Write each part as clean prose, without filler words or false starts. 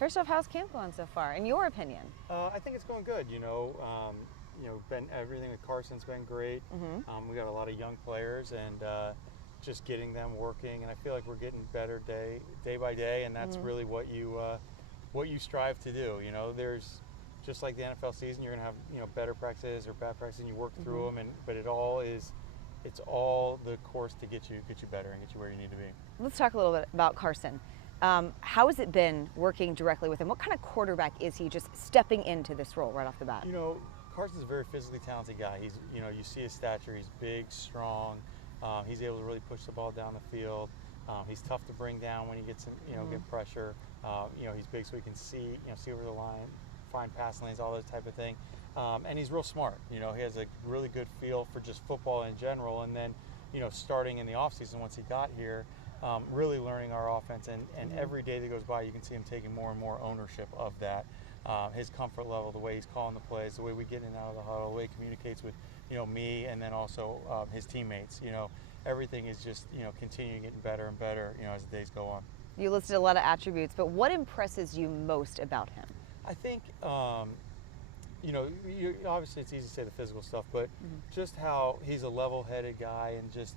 First off, how's camp going so far, in your opinion? I think it's going good. Everything with Carson's been great. We got a lot of young players, and just getting them working. And I feel like we're getting better day by day, and that's really what you strive to do. There's just like the NFL season, you're going to have better practices or bad practices, and you work through them. But it's all the course to get you better and get you where you need to be. Let's talk a little bit about Carson. How has it been working directly with him? What kind of quarterback is he, just stepping into this role right off the bat? Carson's a very physically talented guy. He's, you see his stature. He's big, strong. He's able to really push the ball down the field. He's tough to bring down when he gets get pressure. He's big, so he can see over the line, find pass lanes, all those type of thing. And he's real smart. He has a really good feel for just football in general. And then, starting in the offseason once he got here, really learning our offense. And every day that goes by, you can see him taking more and more ownership of that. His comfort level, the way he's calling the plays, the way we get in and out of the huddle, the way he communicates with, me, and then also his teammates. Everything is just, continuing getting better and better, as the days go on. You listed a lot of attributes, but what impresses you most about him? I think, obviously it's easy to say the physical stuff, but just how he's a level-headed guy, and just,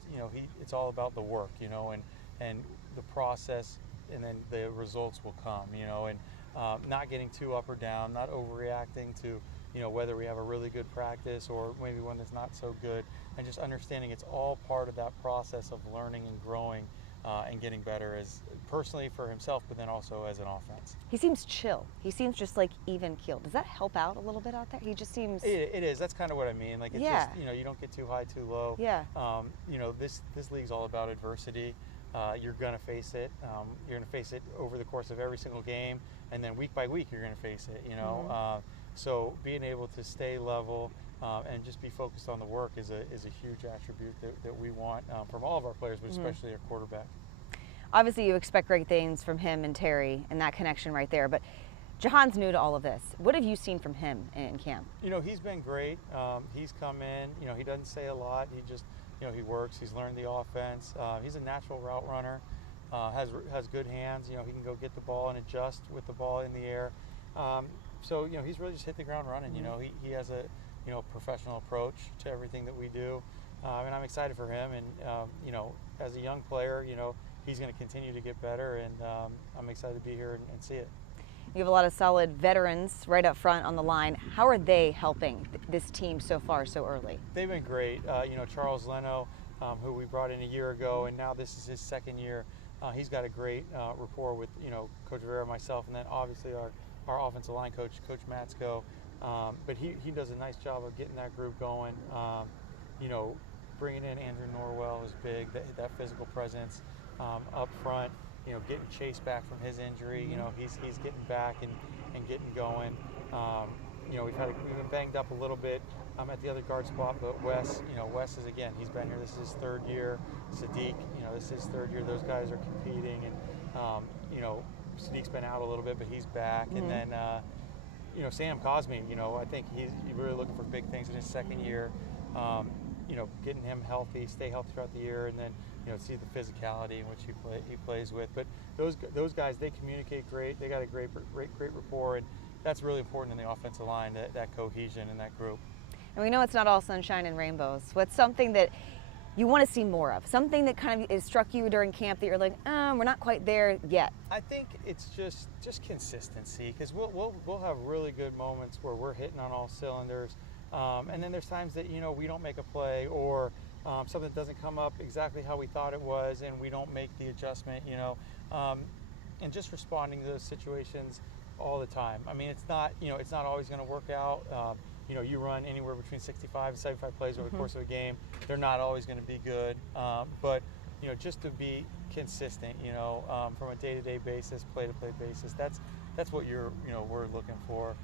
it's all about the work, and the process, and then the results will come, and not getting too up or down, not overreacting to, whether we have a really good practice or maybe one that's not so good, and just understanding it's all part of that process of learning and growing and getting better, as personally for himself, but then also as an offense. He seems chill. He seems just like even keeled. Does that help out a little bit out there? He just seems. It is. That's kind of what I mean. Like, it's just, you don't get too high, too low. Yeah. This league's all about adversity. You're going to face it. You're going to face it over the course of every single game, and then week by week you're going to face it. So being able to stay level and just be focused on the work is a huge attribute that we want from all of our players, but especially our quarterback. Obviously, you expect great things from him and Terry and that connection right there, but Jahan's new to all of this. What have you seen from him in camp? He's been great. He's come in. He doesn't say a lot. He just, he works. He's learned the offense. He's a natural route runner. Has good hands. He can go get the ball and adjust with the ball in the air. So he's really just hit the ground running. He has a professional approach to everything that we do, and I'm excited for him. And as a young player, he's going to continue to get better, and I'm excited to be here and see it. You have a lot of solid veterans right up front on the line. How are they helping this team so far, so early? They've been great. Charles Leno, who we brought in a year ago, and now this is his second year. He's got a great rapport with Coach Rivera, myself, and then obviously our offensive line coach, Coach Matsko. But he does a nice job of getting that group going. Bringing in Andrew Norwell is big. That physical presence up front. Getting Chase back from his injury. He's getting back and getting going. We've been banged up a little bit at the other guard spot, but Wes is, again, he's been here. This is his third year. Sadiq, this is his third year. Those guys are competing, and Sadiq's been out a little bit, but he's back. And then Sam Cosme, I think he's really looking for big things in his second year. Getting him healthy, stay healthy throughout the year, and then see the physicality in which he plays with. But those guys, they communicate great. They got a great rapport, and that's really important in the offensive line, that cohesion in that group. And we know it's not all sunshine and rainbows. What's something that you want to see more of? Something that kind of struck you during camp that you're like, we're not quite there yet? I think it's just consistency, because we'll have really good moments where we're hitting on all cylinders. And then there's times that, we don't make a play, or something doesn't come up exactly how we thought it was, and we don't make the adjustment, and just responding to those situations all the time. I mean, it's not always going to work out. You run anywhere between 65 and 75 plays over the course of a game. They're not always going to be good, but just to be consistent, from a day-to-day basis, play-to-play basis. That's what we're looking for.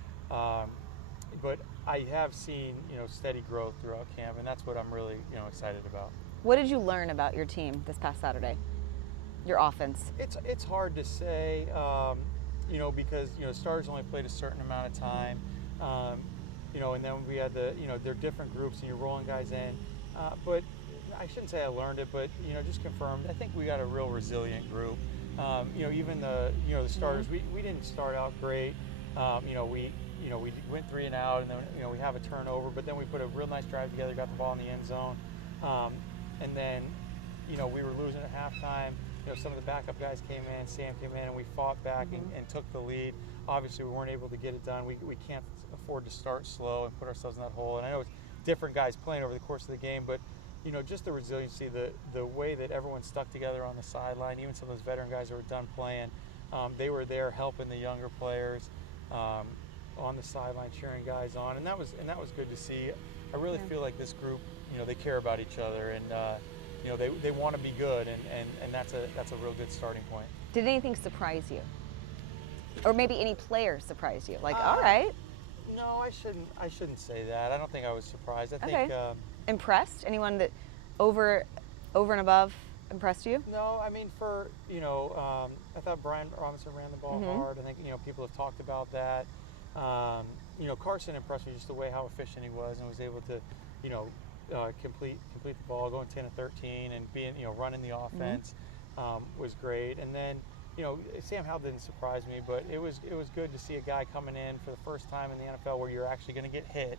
But I have seen, steady growth throughout camp, and that's what I'm really, excited about. What did you learn about your team this past Saturday, your offense? It's hard to say, because, starters only played a certain amount of time, and then we had they're different groups, and you're rolling guys in. But I shouldn't say I learned it, but, just confirmed. I think we got a real resilient group. Even the starters, we didn't start out great. We went 3 and out, and then we have a turnover, but then we put a real nice drive together, got the ball in the end zone, and then we were losing at halftime. Some of the backup guys came in, Sam came in, and we fought back and took the lead. Obviously, we weren't able to get it done. We can't afford to start slow and put ourselves in that hole. And I know it's different guys playing over the course of the game, but just the resiliency, the way that everyone stuck together on the sideline, even some of those veteran guys who were done playing, they were there helping the younger players on the sideline, cheering guys on, and that was good to see. I really feel like this group, they care about each other, and they want to be good, and that's a real good starting point. Did anything surprise you, or maybe any player surprise you? Like, all right. No, I shouldn't say that. I don't think I was surprised. I think impressed. Anyone that over and above impressed you? No, I mean I thought Brian Robinson ran the ball hard. I think people have talked about that. Carson impressed me just the way how efficient he was and was able to complete the ball, going 10 of 13 and being running the offense was great. And then Sam Howell didn't surprise me, but it was good to see a guy coming in for the first time in the NFL where you're actually going to get hit,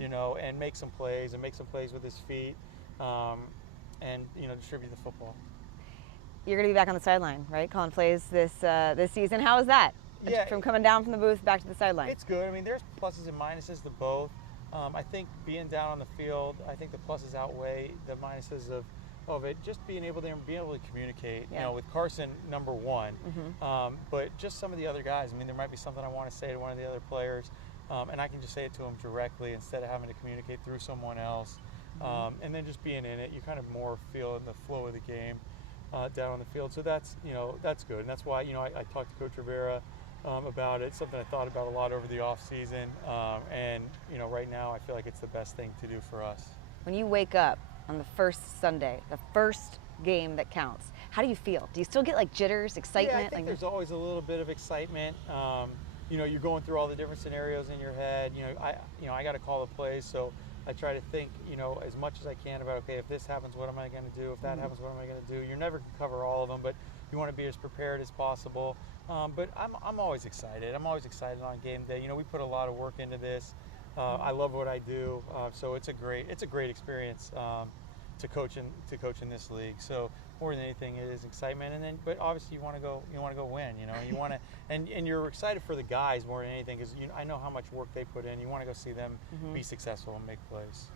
and make some plays with his feet, and distribute the football. You're going to be back on the sideline, right? Calling plays this season. How is that? Yeah, from coming down from the booth back to the sideline. It's good. I mean, there's pluses and minuses to both. I think being down on the field, I think the pluses outweigh the minuses of it. Just being able to communicate. With Carson, number one, but just some of the other guys. I mean, there might be something I want to say to one of the other players, and I can just say it to him directly instead of having to communicate through someone else. And then just being in it, you kind of more feel in the flow of the game down on the field. So that's good, and that's why I talked to Coach Rivera about it. Something I thought about a lot over the off season, and right now I feel like it's the best thing to do for us. When you wake up on the first Sunday, the first game that counts, how do you feel? Do you still get like jitters, excitement? Yeah, I think there's always a little bit of excitement. You're going through all the different scenarios in your head. I got to call the plays, so I try to think, as much as I can about, okay, if this happens, what am I going to do? If that happens, what am I going to do? You're never going to cover all of them, but you want to be as prepared as possible. But I'm always excited. I'm always excited on game day. We put a lot of work into this. I love what I do, so it's a great experience to coach in this league. So more than anything, it is excitement. But obviously you want to go win. You want to, and you're excited for the guys more than anything because I know how much work they put in. You want to go see them be successful and make plays.